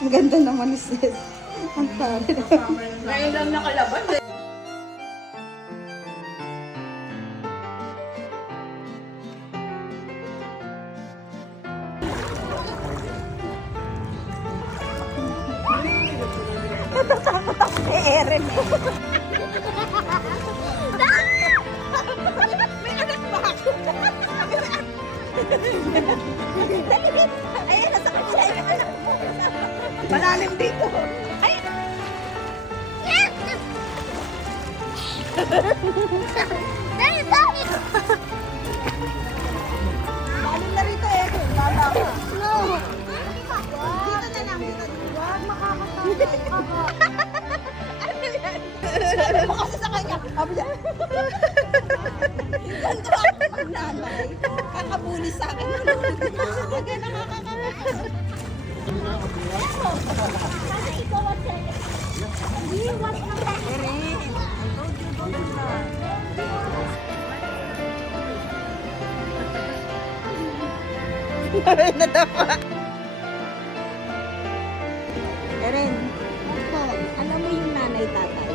Ang ganda naman ni sis. Ang tari. Ngayon lang nakalaban. Natatakot ako kay Erin. May anak ba ako? Dali. Ayan, nasa kanila yung anak mo. Malalim dito. Ay! Lalim na rito eh. Lala ka. No. Dito na lang. Huwag makakatawa. Ano yan? Sabi mo kasi sa kanya. Sabi niya. Ganto ako magnanay. Kakabuli sa akin. Huwag yan nakakakawa. Nadapa. Erin, alam mo yung nanay-tatay?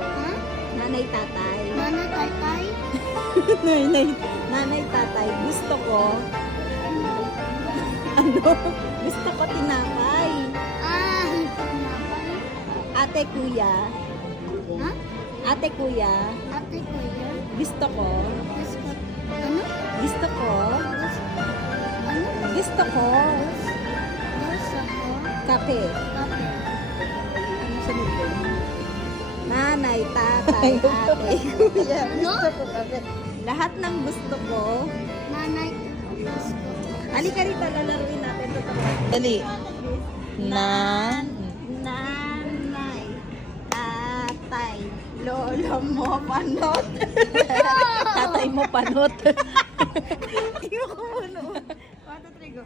Ha? Nanay-tatay. Mana tay-tay? Nanay-tatay. Gusto ko, gusto ko tinapay. Ah, tinapay. Ate kuya, Ha? ate kuya, Ate ko yan? gusto ko, Gusto, ano? gusto ko, Ano? gusto ko, Gusto ko? kape. Kape. Ano sunod doon? Nanay, tatay, ate, kuya, gusto ko kape. Lahat ng gusto ko. Nanay ko. Gusto. Halika rito, lalaruin natin ito. Dali. Nanay, tatay, lolo mo panot. Tatay mo panot. Hindi mo kumuno. 1, 2, 3, go.